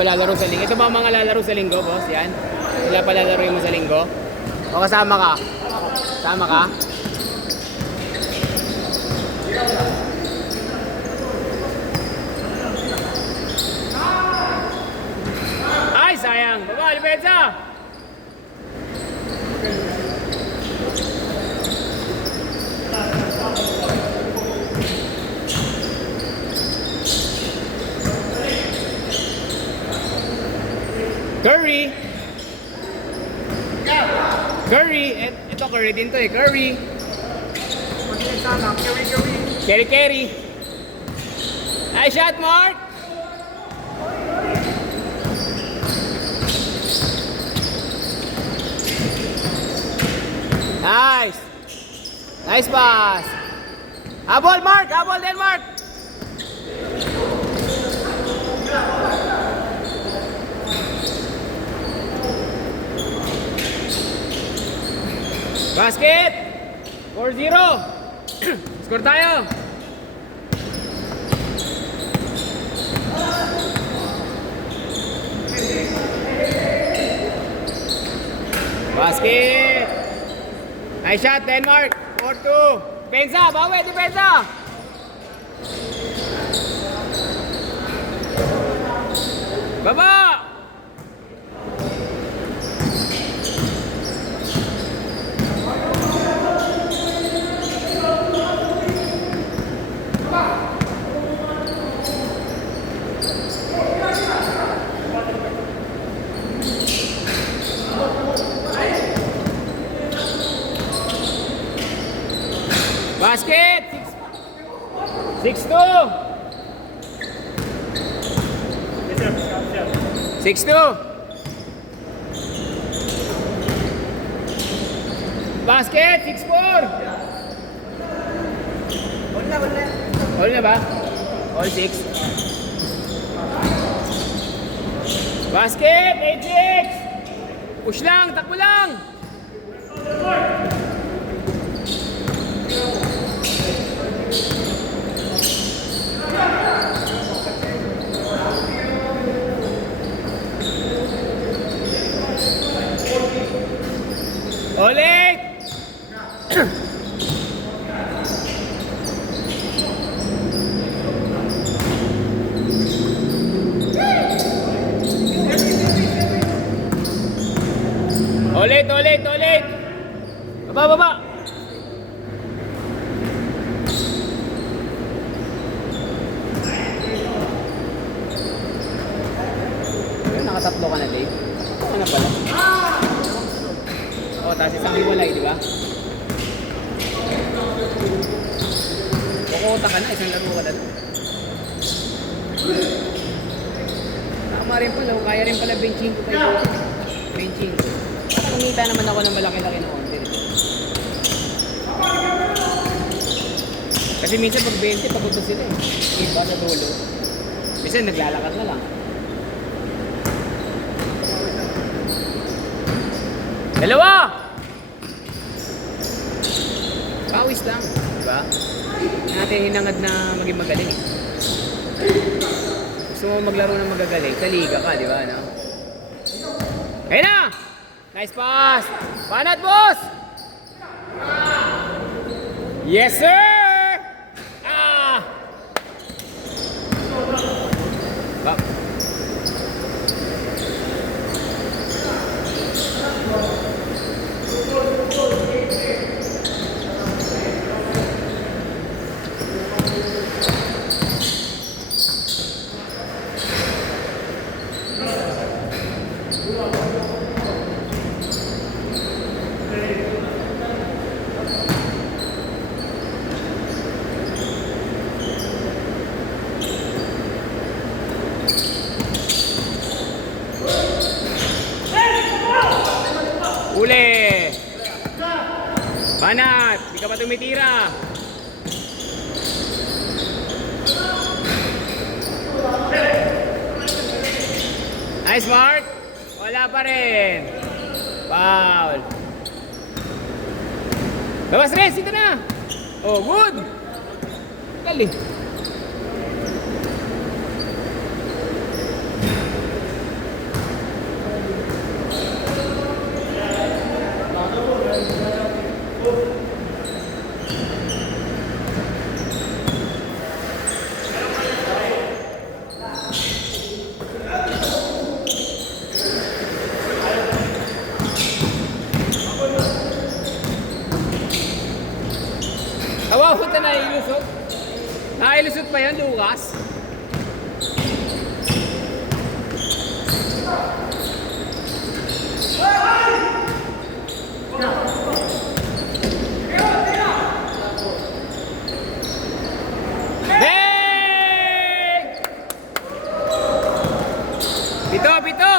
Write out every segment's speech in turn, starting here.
ba lalaro sa linggo? Ito ba ang mga lalaro sa linggo, boss? Yan. Sila pa lalaroin mo sa linggo? O kasama ka? Kasama ka? Ay, sayang. Baba, Lipensa! Curry! Curry! Ito Curry din to eh. Curry! Kerry, Kerry! Nice shot, Mark! Nice! Nice pass! Habol, Mark! Habol din, Mark! Basket! 4-0! Score tayo! Basket! Nice shot, Denmark! 4-2! Depensa! Bawi! Depensa! Baba! Basket! 6-2! 6-2! Basket! 6-4! All na ba? All 6? Basket! 8-6! Push lang! Takbo lang! Ulit! Ulit, ulit, ulit! Baba, baba! Nakatatlo ka na, Dave. Ano na pala? O, tapos isang hiwalay, di ba? Kukuta ka na, isang laro ka na. Tama rin pala, kaya rin pala benching ko tayo. Benching ko. Kumita naman ako ng malaki-laki na konti. Kasi minsan pag 20, pagod na sila eh. Iba sa dulo. Minsan naglalakad na lang. Dalawa! Pawis lang, di ba? Natin hinangad na maging magaling. Gusto mo maglaro ng magagaling, sa liga ka, di ba? No? Ayun na! Nice pass! Panat, boss! Yes, sir! Ah! Back. Uli! Banat! Di ka pa tumitira! Nice, Mark! Wala pa rin! Foul! Labas rin! Dito na! Oh, good! Galing! Awawot na nailusot. Nailusot pa yan, Lucas. Bang! Pito, pito!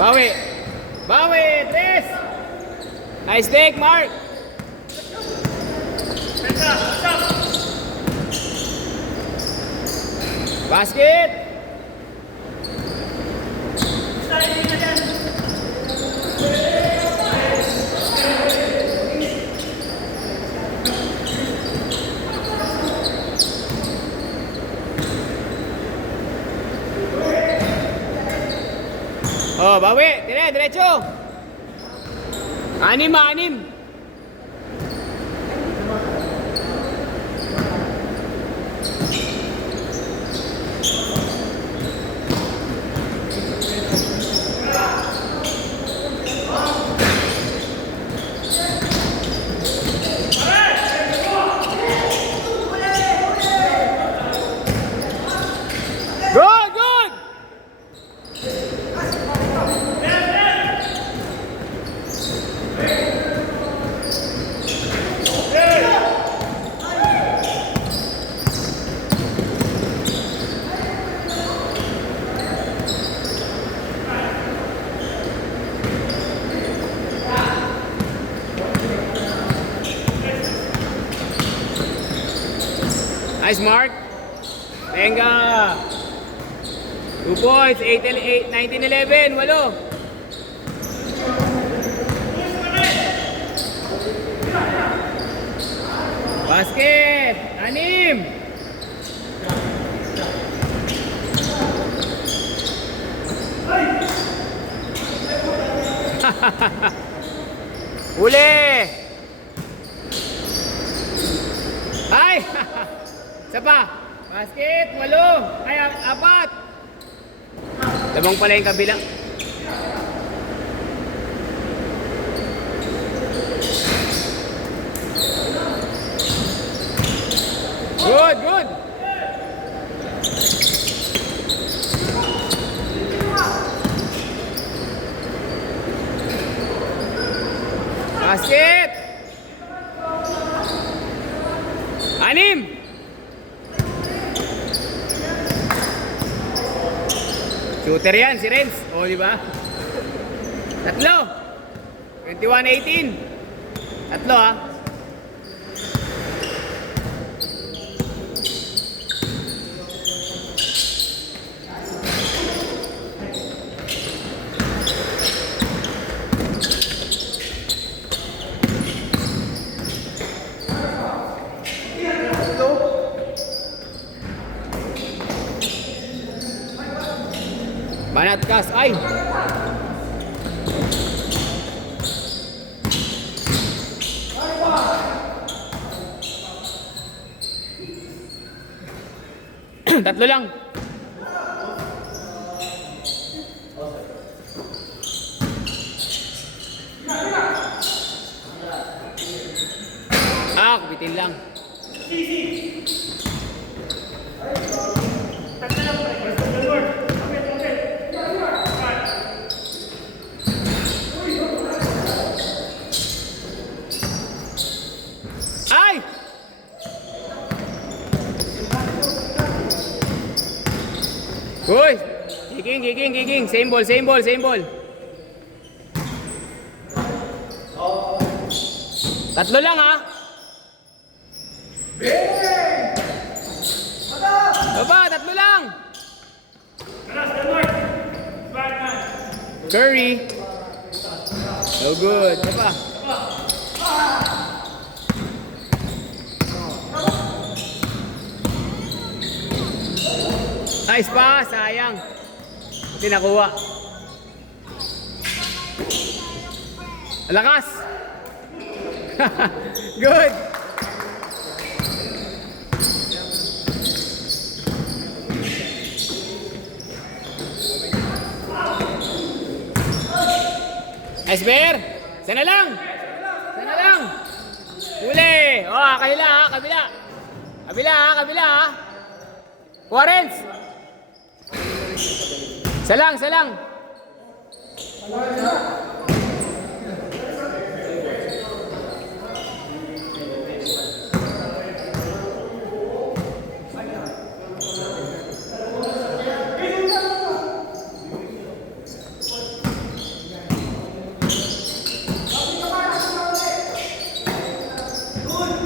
Bawi! Bawi! Tres! Nice take, Mark! Basket! Oh, bawi! Dire, diretso! Anim, anim! Good, good! Nice, Mark. Venga. 2 points. 19-11. Walo. Basket. Anim. Uli. Ay. Isa pa. Basket. Walo. Ay, apat. Lamang pala yung kabila. Good, good. Basket. Anim. Shooter yan, si Renz. O, di ba? Tatlo. 21-18. Tatlo, ha? Banat kas, ay! Tatlo lang. Bitin lang. Ay! Uy! Kicking. Same ball. Tatlo lang, ha? Baba, tatlo lang. Curry. So good. Baba. Nice pa, sayang. Hindi nakuha. Lakas. Good. Nice, Bear. Sana lang. Sana lang. Huli. Oh, kabila ha, kabila. Kabila ha, kabila ha. Warrens. Salang, salang.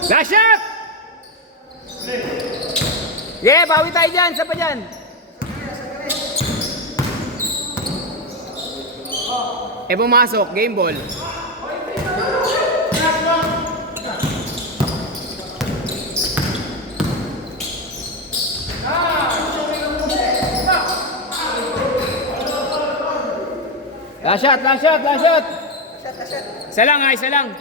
Last shot! Yeah, bawi tayo dyan. Saan pa dyan? Pumasok. Game ball. Last shot, last shot, last shot. Isa lang ha, isa lang.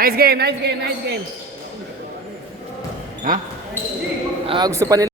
Nice game, nice game, nice game. Ha? Gusto pa nila.